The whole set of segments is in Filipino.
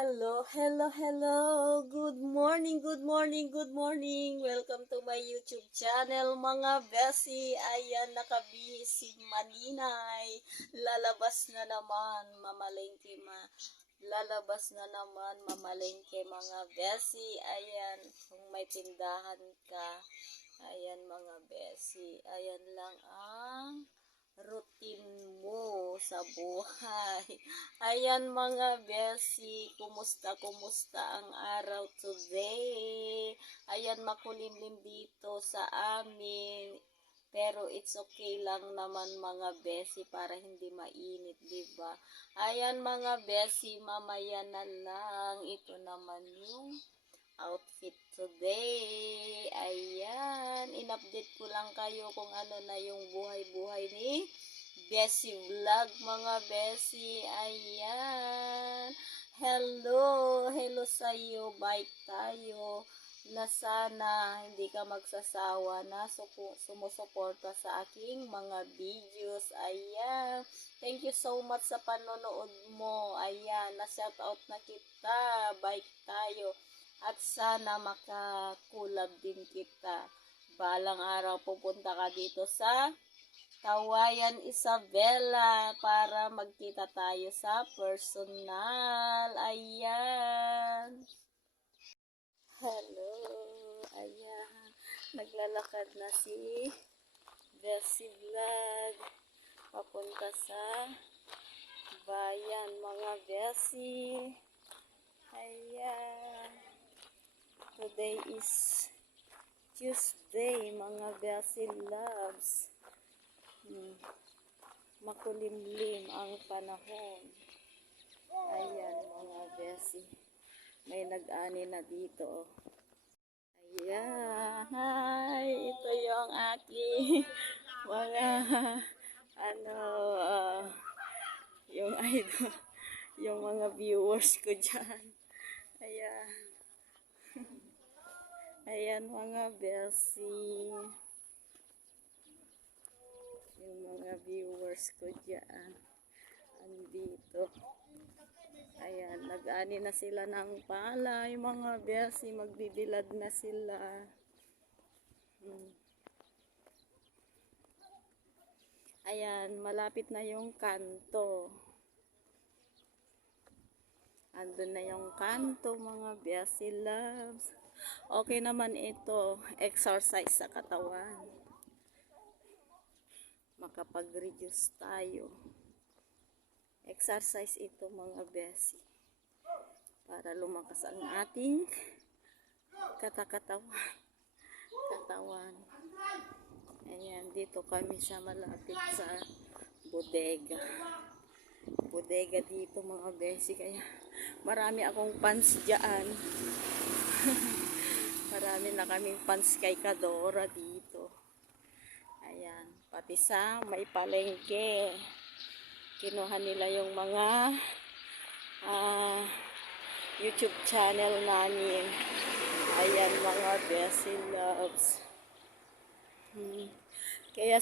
Hello, hello, hello. Good morning, good morning, good morning. Welcome to my YouTube channel, mga besi. Ayan, nakabihis si Maninay. Lalabas na naman, mamalengke lalabas na naman, mamalengke, mga besi. Ayan, kung may tindahan ka. Ayan, mga besi. Ayan lang ang routine mo sa buhay. Ayan, mga besi, kumusta ang araw today? Ayan, makulimlim dito sa amin. Pero it's okay lang naman, mga besi, para hindi mainit, diba? Ayan, mga besi, mamaya na lang. Ito naman yung outfit today. Ayan, in-update ko lang kayo kung ano na yung buhay-buhay ni Besi Vlog, mga besi. Ayan, hello sa iyo, bye tayo, na sana hindi ka magsasawa na sumusuporta sa aking mga videos. Ayan, thank you so much sa panonood mo. Ayan, na-shout out na kita, bye tayo. At sana makakulab din kita. Balang araw pupunta ka dito sa Kawayan Isabela para magkita tayo sa personal. Ayan. Hello. Ayan. Naglalakad na si Besi Vlog papunta sa bayan, mga besi. Ayan. Today is Tuesday, mga besi loves. Makulimlim ang panahon. Ayan, mga besi. May nag-ani na dito. Ayan. Hi, ito yung aking mga yung idol, yung mga viewers ko dyan. Ayan. Ayan, mga besi. Yung mga viewers ko dyan. Andito. Ayan, nag-ani na sila ng palay, mga besi. Magbibilad na sila. Ayan, malapit na yung kanto. Andun na yung kanto, mga besi loves. Okay naman ito, exercise sa katawan. Makapag-reduce tayo. Exercise ito, mga besi. Para lumakas ang ating katawan. Ayan, dito kami sa malapit sa bodega. Bodega dito, mga besi. Kaya marami akong fans dyan. Marami na kaming fans kay Kadora dito. Ayan, pati sa may palengke. Kinuha nila yung mga YouTube channel namin. Ayan, mga besi loves. Kaya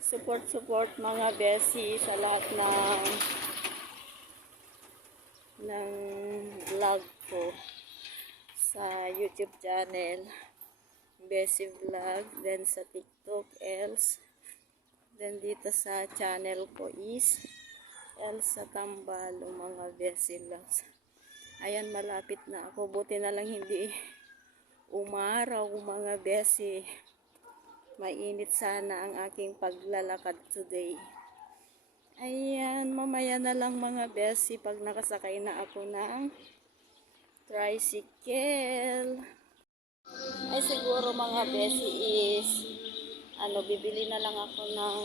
support mga besi sa lahat ng vlog ko sa YouTube channel, Besi Vlog, then sa TikTok, else, then dito sa channel ko is Elsa Tambalo, mga besi loves. Ayan, malapit na ako. Buti na lang hindi umaraw, mga besi. Mainit sana ang aking paglalakad today. Ayan, mamaya na lang, mga besi, pag nakasakay na ako ng tricycle. Ay, siguro, mga besi, is bibili na lang ako ng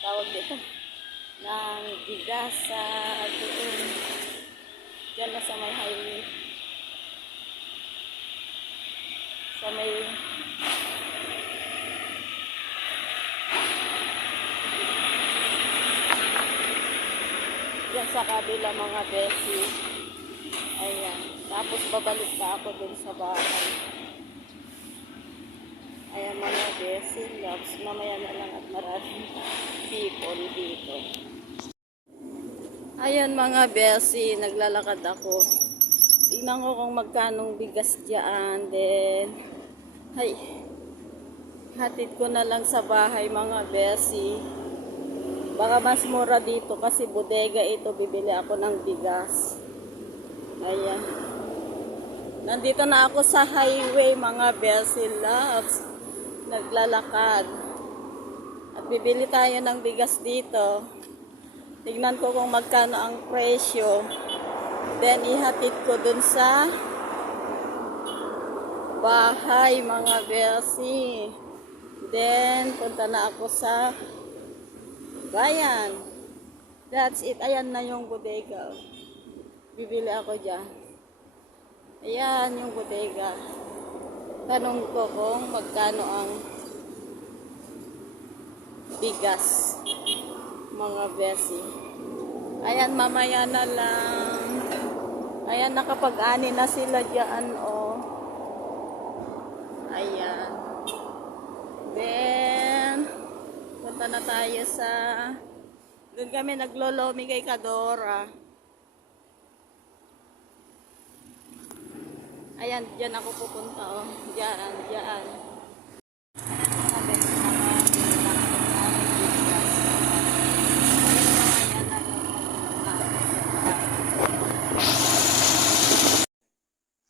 tawag dito, ng bigas sa doon, dyan na sa may highway, sa may dyan sa kabila, mga besi. Ayan, tapos babalik pa ako dun sa bahay. Ayan, mga besi loves, mamaya na lang at maraming doon dito. Ayan mga besi, naglalakad ako. Tingnan ko kung magkanong bigas dyan. Then, hay, hatid ko na lang sa bahay mga besi. Baka mas mura dito kasi bodega ito. Bibili ako ng bigas. Ayan. Nandito na ako sa highway mga besi loves. Naglalakad. At bibili tayo ng bigas dito. Tignan ko kung magkano ang presyo. Then ihatid ko dun sa bahay mga besi. Then punta na ako sa bayan. That's it. Ayan na yung bodega. Bibili ako dyan. Ayan yung bodega. Tanong ko kung magkano ang bigas mga besi. Ayan, mamaya na lang. Ayan, nakapag-ani na sila dyan, oh. Ayan. Then, punta na tayo sa, doon kami naglolomi kay Kadora. Ayan, dyan ako pupunta, oh. Dyan, dyan.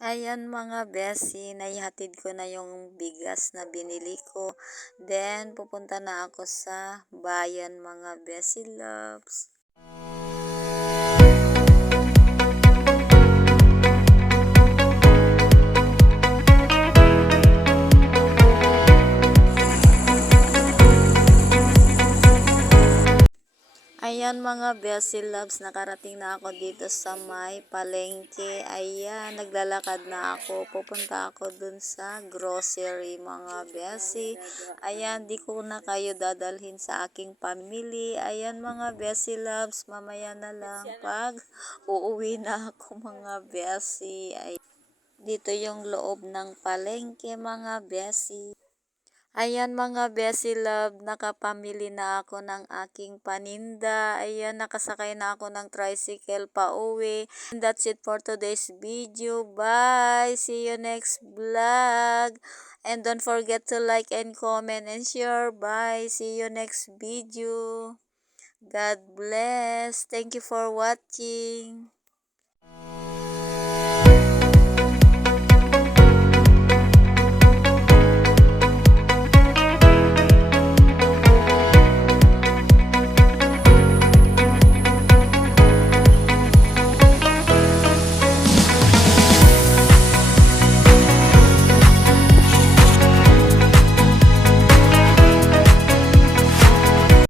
Ayan mga besi, naihatid ko na yung bigas na binili ko. Then, pupunta na ako sa bayan mga besi loves. Ayan mga besi loves, nakarating na ako dito sa may palengke. Ayan, naglalakad na ako. Pupunta ako dun sa grocery mga besi. Ayan, di ko na kayo dadalhin sa aking pamili. Ayan mga besi loves, mamaya na lang pag uuwi na ako mga besi. Dito yung loob ng palengke mga besi. Ayan mga besi love, nakapamili na ako ng aking paninda. Ayan, nakasakay na ako ng tricycle pa uwi. And that's it for today's video. Bye! See you next vlog. And don't forget to like and comment and share. Bye! See you next video. God bless. Thank you for watching.